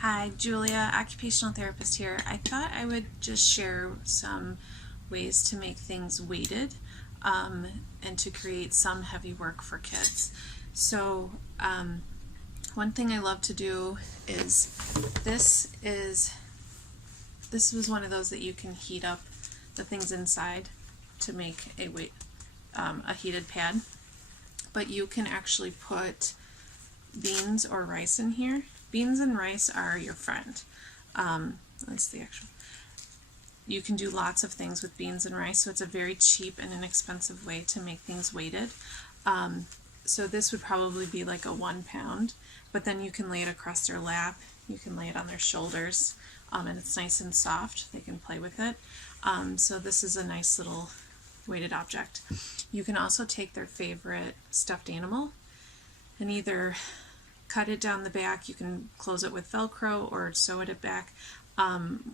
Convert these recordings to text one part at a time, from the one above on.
Hi, Julia, occupational therapist here. I thought I would just share some ways to make things weighted and to create some heavy work for kids. So one thing I love to do is this was one of those that you can heat up the things inside to make a heated pad, but you can actually put beans or rice in here. Beans and rice are your friend. That's the actual. You can do lots of things with beans and rice, so it's a very cheap and inexpensive way to make things weighted. So this would probably be like a 1 pound, but then you can lay it across their lap, you can lay it on their shoulders, and it's nice and soft. They can play with it. So this is a nice little weighted object. You can also take their favorite stuffed animal and either cut it down the back. You can close it with Velcro or sew it back.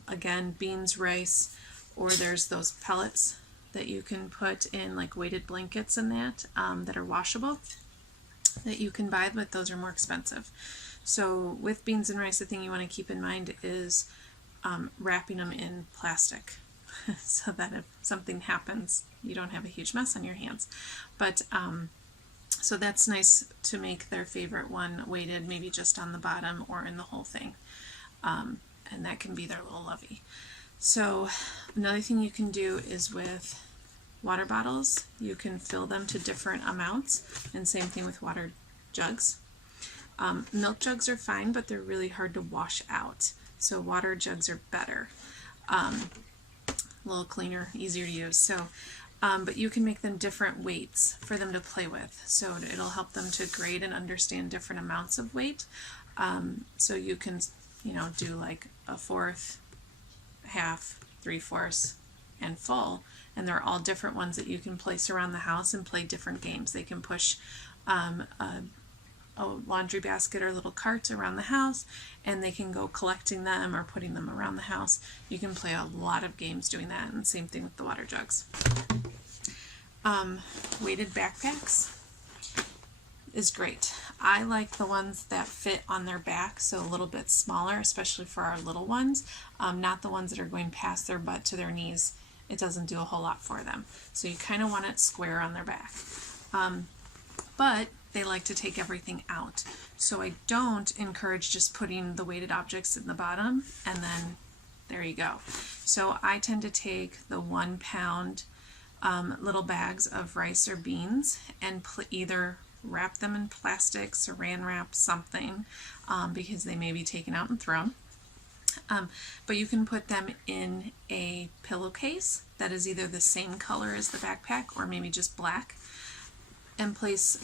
Again, beans, rice, or there's those pellets that you can put in, like weighted blankets and that are washable that you can buy, but those are more expensive. So with beans and rice, the thing you want to keep in mind is wrapping them in plastic so that if something happens, you don't have a huge mess on your hands. But so that's nice to make their favorite one weighted, maybe just on the bottom or in the whole thing. And that can be their little lovey. So another thing you can do is with water bottles, you can fill them to different amounts, and same thing with water jugs. Milk jugs are fine, but they're really hard to wash out. So water jugs are better. A little cleaner, easier to use. So but you can make them different weights for them to play with. So it'll help them to grade and understand different amounts of weight. So you can, do like a fourth, half, 3/4, and full. And they're all different ones that you can place around the house and play different games. They can push a laundry basket or little carts around the house, and they can go collecting them or putting them around the house. You can play a lot of games doing that, and same thing with the water jugs. Weighted backpacks is great. I like the ones that fit on their back, so a little bit smaller, especially for our little ones, not the ones that are going past their butt to their knees. It doesn't do a whole lot for them. So you kind of want it square on their back. But they like to take everything out. So I don't encourage just putting the weighted objects in the bottom and then there you go. So I tend to take the 1 pound little bags of rice or beans and either wrap them in plastic, saran wrap, something, because they may be taken out and thrown. But you can put them in a pillowcase that is either the same color as the backpack or maybe just black, and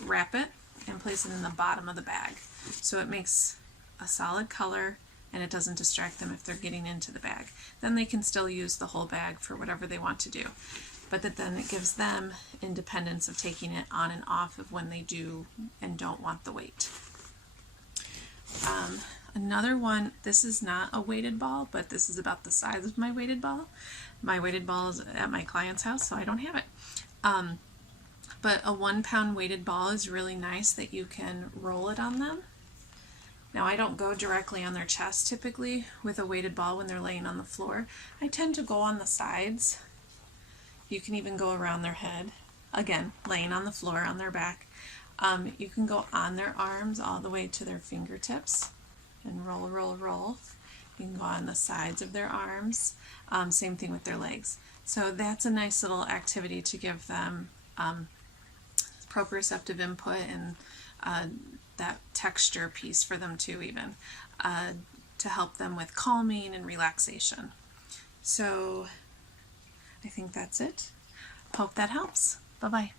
wrap it and place it in the bottom of the bag. So it makes a solid color and it doesn't distract them if they're getting into the bag. Then they can still use the whole bag for whatever they want to do. But then it gives them independence of taking it on and off of when they do and don't want the weight. Another one, this is not a weighted ball, but this is about the size of my weighted ball. My weighted ball is at my client's house, so I don't have it. But a 1 pound weighted ball is really nice that you can roll it on them. Now I don't go directly on their chest typically with a weighted ball when they're laying on the floor. I tend to go on the sides. You can even go around their head. Again, laying on the floor on their back. You can go on their arms all the way to their fingertips and roll, roll, roll. You can go on the sides of their arms. Same thing with their legs. So that's a nice little activity to give them proprioceptive input and that texture piece for them too, even to help them with calming and relaxation. So I think that's it. Hope that helps. Bye-bye.